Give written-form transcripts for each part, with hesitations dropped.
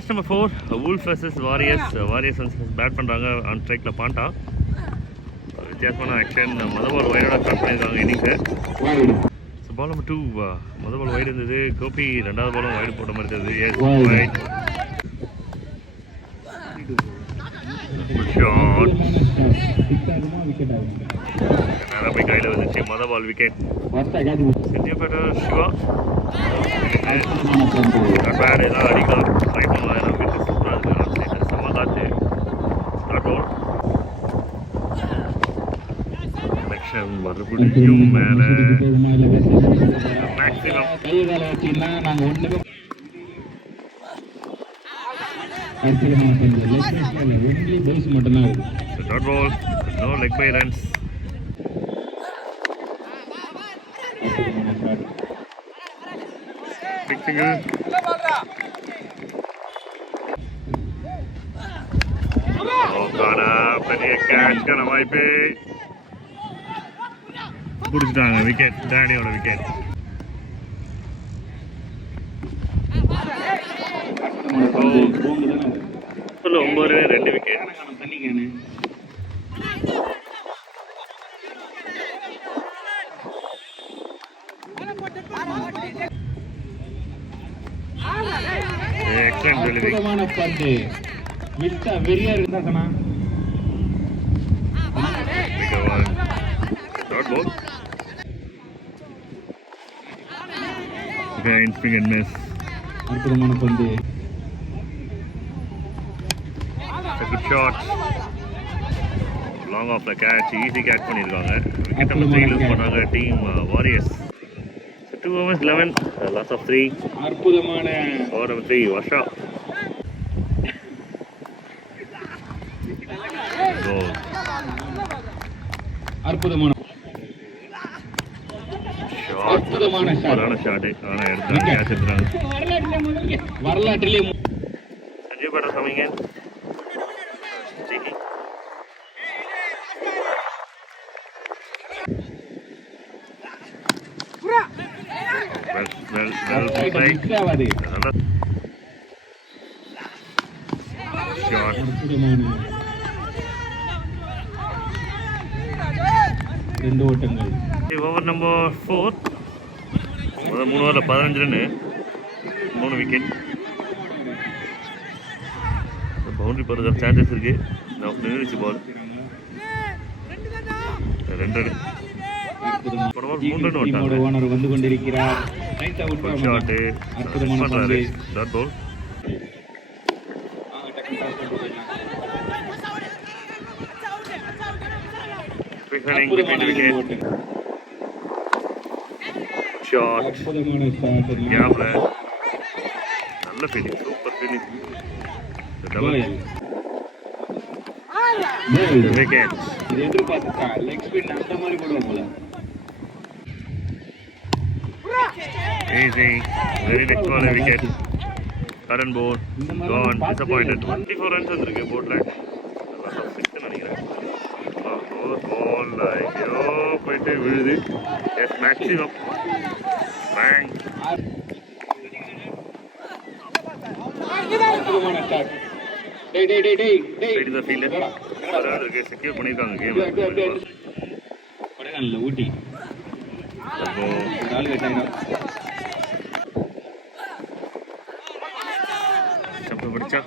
Match number 4 Wolff vs warriors. Warriors வந்து bad பண்ணுறாங்க. On ஸ்ட்ரைக்கில் பாண்டா. வித்தியாசமான ஆக்ஷன். மொதல் பால் வைடோட ஸ்டார்ட் பண்ணியிருக்காங்க இன்னிங்ஸை. ஸோ பால் நம்பர் 2 மொதல் பால் வைடு இருந்தது. கோபி ரெண்டாவது பாலும் வைடு போட்ட மாதிரி இருந்தது. Yes wide shot. நேராக போய் கையில் வந்துச்சு. மொதல் பால் விக்கெட். சிட்டியை பேட்டர் சிவா பேட் எல்லாம் அடிக்கலாம் ட்ரை பண்ணலாம். ஏன்னா விட்டு சூப்பராக இருக்குது. செம்ம காற்று. ஸ்டார்ட் பால் கனெக்ஷன் மறுபடியும் மேலே maximum dot ball. No leg bye runs. Big single. பெரிய கேட்ச்க்கான வாய்ப்பு பிடிச்சிட்டாங்க. விக்கெட். டேனியோட விக்கெட். சொல்ல 9 2 விக்கெட். Excellent delivery. விட்டா வெறியா இருந்தாக்கனா dot ball. again swing and miss. அற்புதமான பந்து. good shot. long off the catch. easy catch பண்ணிருக்காங்க. விக்கெட் நம்பர் 3 லூஸ் பண்ணாங்க team warriors. 2 overs 11 loss of 3. அற்புதமான over number 3 வர்ஷா. அற்புதமான ஷாட். ஆனா எடுத்தாங்க. கேட்ச் எடுத்தாங்க. வரலாற்றிலே சஞ்சீவ் பேட்டர் கமிங் இன். ரெண்டு ஓட்டங்கள். ஓவர் நம்பர் 4 3 ஓவரில் 15 ரன்னு 3 விக்கெட். பவுண்டரி போகிற சான்சஸ் இருக்கு. நின்றுச்சு பால். 2 ரன். 3 ரன் ஓட்டாங்க. ஓனர் வந்து கொண்டிருக்கிறார். ஷாட் பண்றாரு. Dot ball. ஷாட் கேப்ல நல்ல ஃபீலிங். Super feeling. விக்கெட். இது எதிர்பார்த்தா லெக் ஸ்பின் அந்த மாதிரி போடுவோம் போல. easy very next ball wicket. current ball gone. disappointed. 24 runs வந்திருக்கு போர்ட்ல. 6 நினைக்கிறேன். பால் ஐயோ போயிட்டு விழுது. Yes maximum bang. செக்யூர் பண்ணிருக்காங்க கேம். ஊட்டி படிச்சா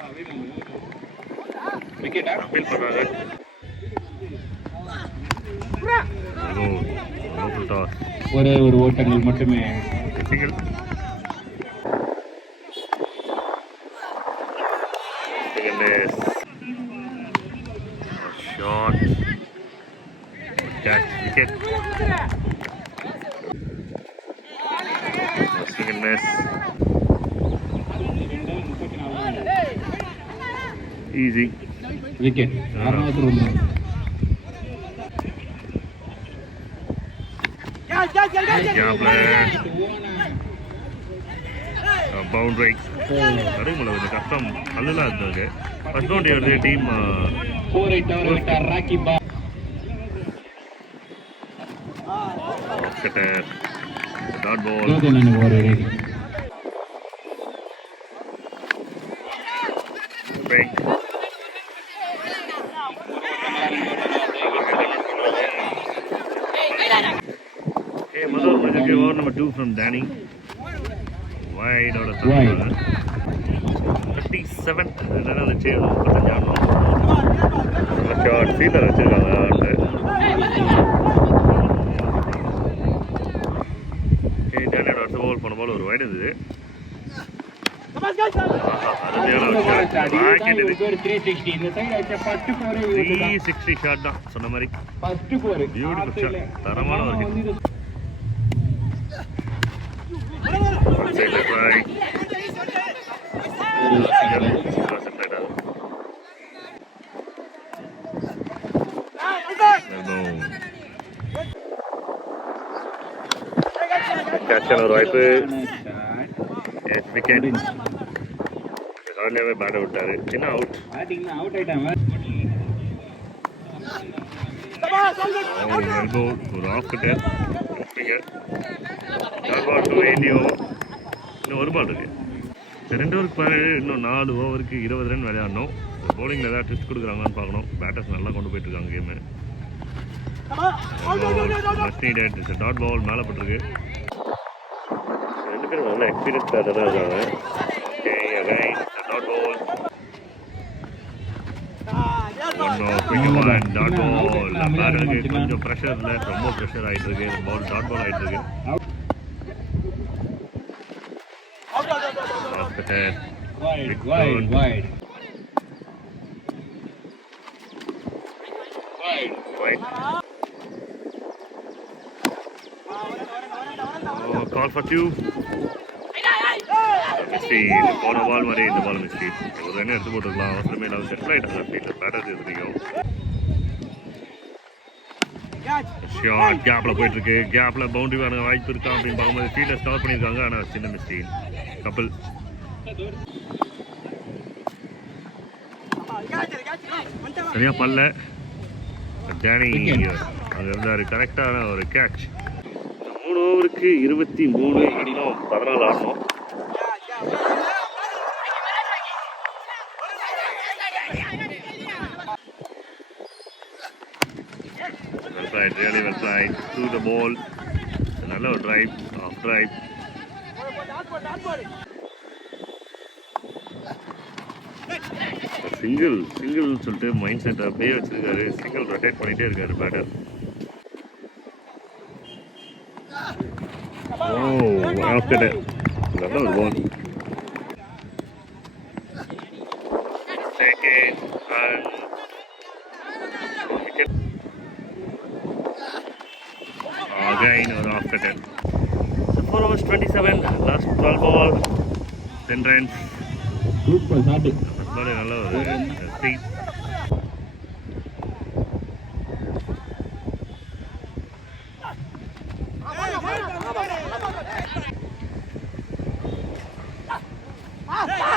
அப்பீல் பண்றாங்க. ஒரே ஒரு ஓட்டங்கள் மட்டுமே. Shot catch wicket. swing and miss. easy wicket. Boundary கடைமுறை கொஞ்சம் கஷ்டம். நல்லா இருந்தாங்க. ஃபர்ஸ்ட் பவுண்டரி வருது team. Dot ball. break. Okay, Madhaval Majorke over number 2 from Danny. Wide out of 37. Another on the chair. Short fielder. Okay, Danny out the ball for the ball over wide. 360 shot தான் சொன்ன மாதிரி. Beautiful shot, தரமான ஒரு hit. கேட்சான ஒரு வாய்ப்பு. Wicket. அவனே bad விட்டாரு. சின்ன அவுட். ஒரு ஆஃப் கட்டர். இன்னும் ஒரு பால் இருக்கு. 2 ஓவருக்கு பாரு, இன்னும் 4 ஓவருக்கு 20 ரன் விளையாடணும். பவுலிங்கில் ஏதாவது ட்விஸ்ட் கொடுக்குறாங்கன்னு பார்க்கணும். பேட்டர்ஸ் நல்லா கொண்டு போயிட்டு இருக்காங்க கேமு. டாட் பால் மேலே போட்டிருக்கு. 2 பேரும் நல்ல எக்ஸ்பீரியன்ஸ் பேட்டர் தான் இருக்காங்க. Dot ball. One quick one. Dot ball. Batter ke konjam pressure le, romba pressure aayittu irukku. Ball dot ball aayittu irukku. Off the head. Wide. Oh, call for 2. போன பால் மாதிரி இந்த பால் mistake. ஒரு run எடுத்து போட்டுருக்கலாம். அவசரமே இல்லாமல் settle ஆகிட்டாங்க ஃபீல்டில். Batters எதிரிக்கும் short கேப்பில் போயிட்டுருக்கு. கேப்பில் பவுண்டரி வர வாய்ப்பு இருக்கா அப்படின்னு பார்க்கும்போது ஃபீல்டை ஸ்டாப் பண்ணியிருக்காங்க. ஆனால் சின்ன மிஸ்டேக். கப்பல் சரியாக பல்ல. டேனி அங்கே இருந்தார். கரெக்டான ஒரு கேட்ச். 3 ஓவருக்கு 23. இன்னும் 14 ஆடணும். Really well played through the ball. நல்ல ஒரு drive, off drive. சிங்கிள் சொல்லிட்டு மைண்ட் செட் அப்படியே வச்சிருக்காரு. சிங்கிள் ரொட்டேட் பண்ணிட்டே இருக்காரு பேட்டர். ஆஃப்டர் நல்ல ஒரு ball. Second and wicket. Again or after 10. So 4 overs 27, last 12 ball, 10 runs. Super shot. நல்ல ஒரு ஸ்பீட்.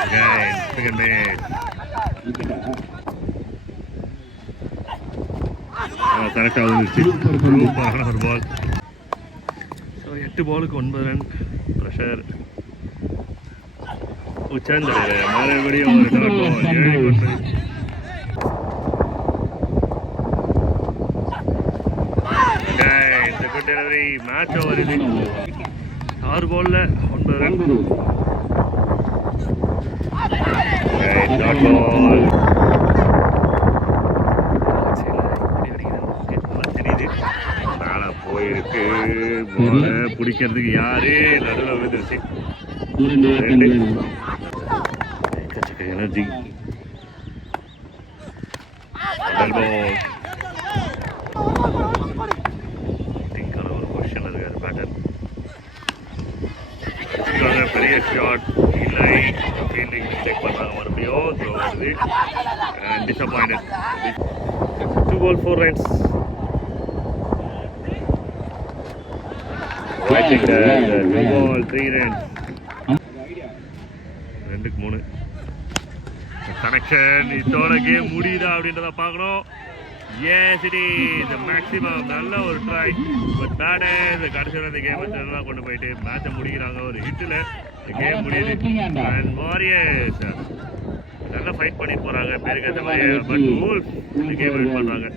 Again, second base. கரெக்டாக வந்துருச்சு. சூப்பரான ஒரு பால். ஸோ 8 பாலுக்கு 9 ரன். ப்ரெஷர் உச்சந்தலையில் மறுபடியும் ஒரு டாட் பால். 7-9. இந்த குட் டெலிவரி. மேட்ச் ஓவர் இது. 6 பாலில் 9 ரன். Dot ball. போயிருக்கு. பாலை பிடிக்கிறதுக்கு யாரு நடுவில் விழுந்துருச்சு. எனர்ஜி. ஒரு பொசிஷன் இருக்காரு பேட்டர். பெரிய ஷாட் இல்லை. ஃபீல்டிங் மிஸ்டேக் பண்ணாங்க. மறுபடியும் த்ரோ வருது. Disappointed. 2 ball 4 runs. Watching the 2 ball 3 runs. 2-3 connection. இதோட கேம் முடியுதா அப்படின்றத பார்க்கணும். Yes, it is the maximum. நல்ல ஒரு ட்ரை. பட் பேட்டர்ஸ் கடைசியில் இந்த கேமை நல்லா கொண்டு போயிட்டு மேட்சை முடிக்கிறாங்க. ஒரு ஹிட்டில் இந்த கேம் முடியுது. அண்ட் வாரியர்ஸ் நல்ல ஃபைட் பண்ணி போகிறாங்க பேருக்கு ஏற்ற மாதிரி. பட் ஊல்ஃப் இந்த கேம் வின் பண்ணுறாங்க.